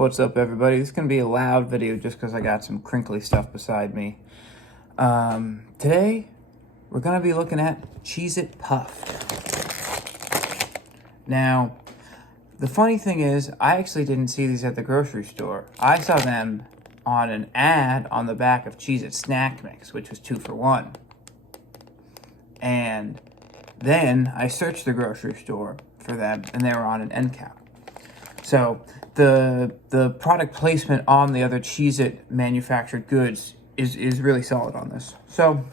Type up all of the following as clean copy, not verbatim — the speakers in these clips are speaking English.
What's up, everybody? This is going to be a loud video just because I got some crinkly stuff beside me. Today, we're going to be looking at Cheez It Puff'd. Now, the funny thing is, I actually didn't see these at the grocery store. I saw them on an ad on the back of Cheez It Snack Mix, which was 2 for 1. And then I searched the grocery store for them, and they were on an end cap. So the product placement on the other Cheez It manufactured goods is really solid on this. So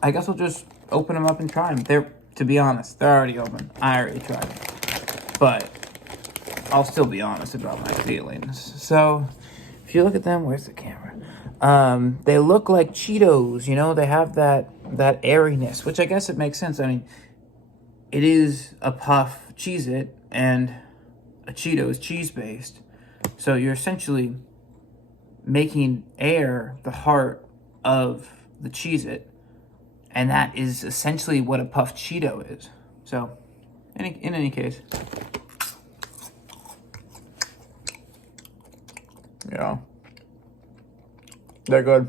I guess I'll just open them up and try them. To be honest, they're already open. I already tried them. But I'll still be honest about my feelings. So if you look at them, where's the camera? They look like Cheetos, you know, they have that airiness, which I guess it makes sense. I mean, it is a Puff'd Cheez It, and a Cheeto is cheese-based. So you're essentially making air the heart of the Cheez It, and that is essentially what a Puff'd Cheeto is. So, in any case, yeah, they're good.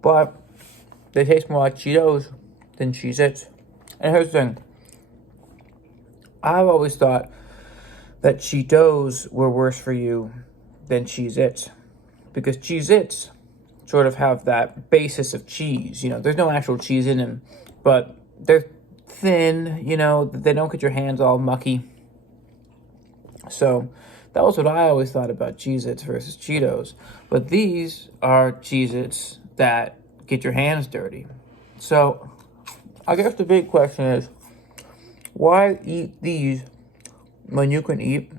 But they taste more like Cheetos than Cheez Its. And here's the thing. I've always thought that Cheetos were worse for you than Cheez Its. Because Cheez Its sort of have that basis of cheese. You know, there's no actual cheese in them. But they're thin, you know, they don't get your hands all mucky. So that was what I always thought about Cheez Its versus Cheetos. But these are Cheez Its that get your hands dirty. So I guess the big question is, why eat these when you can eat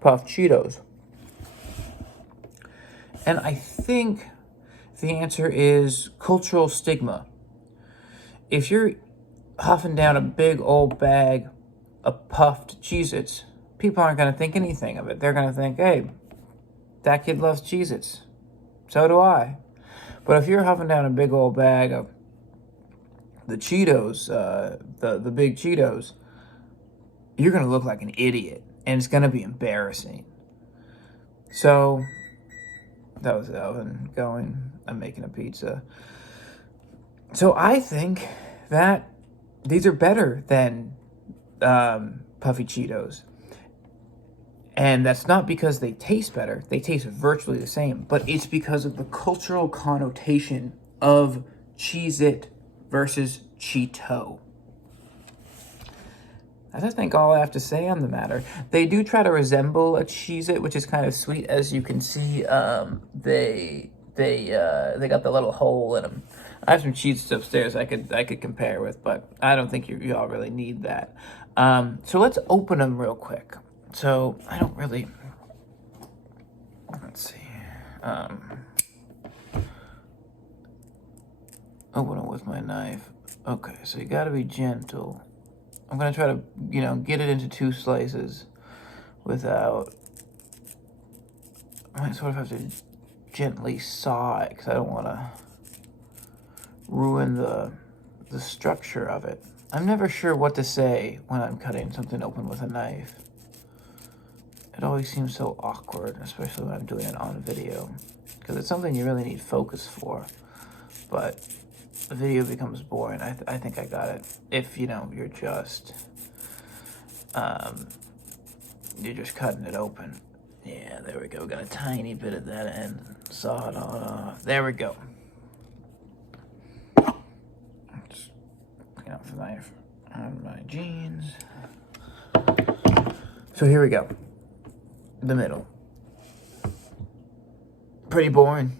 Puff'd Cheetos? And I think the answer is cultural stigma. If you're huffing down a big old bag of Puff'd Cheez Its, people aren't going to think anything of it. They're going to think, hey, that kid loves Cheez Its. So do I. But if you're huffing down a big old bag of the Cheetos, the big Cheetos, you're going to look like an idiot. And it's going to be embarrassing. So, that was the oven going. I'm making a pizza. So I think that these are better than Puffy Cheetos. And that's not because they taste better. They taste virtually the same. But it's because of the cultural connotation of Cheez It versus Cheeto. That's, I think, all I have to say on the matter. They do try to resemble a Cheez It, which is kind of sweet. As you can see, they got the little hole in them. I have some Cheez Its upstairs I could compare with, but I don't think y'all really need that. So let's open them real quick. So I don't really. Let's see. Open it with my knife. Okay, so you gotta be gentle. I'm gonna try to, you know, get it into 2 slices without. I might sort of have to gently saw it because I don't want to ruin the structure of it. I'm never sure what to say when I'm cutting something open with a knife. It always seems so awkward, especially when I'm doing it on video, because it's something you really need focus for. But the video becomes boring. I think I got it. If, you know, you're just cutting it open. Yeah, there we go. Got a tiny bit of that end. Saw it on off. There we go. Just clean off the knife on my jeans. So here we go. The middle. Pretty boring.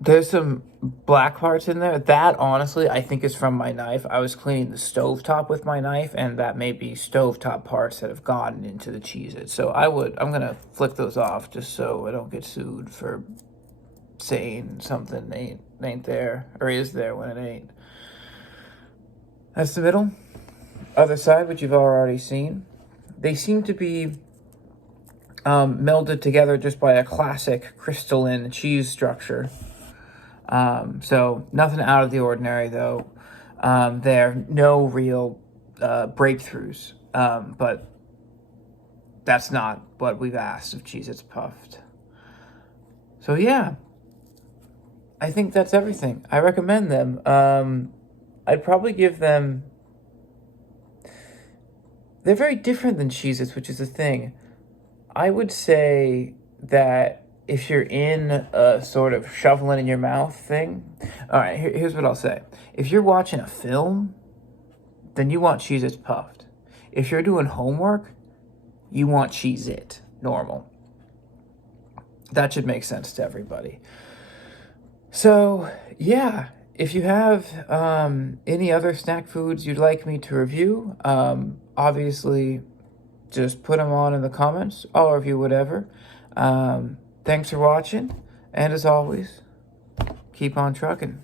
There's some black parts in there. That, honestly, I think is from my knife. I was cleaning the stovetop with my knife, and that may be stovetop parts that have gotten into the Cheez It. So I'm going to flick those off just so I don't get sued for saying something ain't there, or is there when it ain't. That's the middle. Other side, which you've already seen. They seem to be melded together just by a classic crystalline cheese structure. So nothing out of the ordinary, though. There, no real breakthroughs. But that's not what we've asked of Cheez-Its Puffed. So yeah, I think that's everything. I recommend them. I'd probably give them... They're very different than Cheez-Its, which is the thing. I would say that if you're in a sort of shoveling in your mouth thing... All right, here's what I'll say. If you're watching a film, then you want Cheez-Its Puffed. If you're doing homework, you want Cheez-It normal. That should make sense to everybody. So, yeah, if you have any other snack foods you'd like me to review, obviously just put them on in the comments. I'll review whatever. Thanks for watching, and as always, keep on trucking.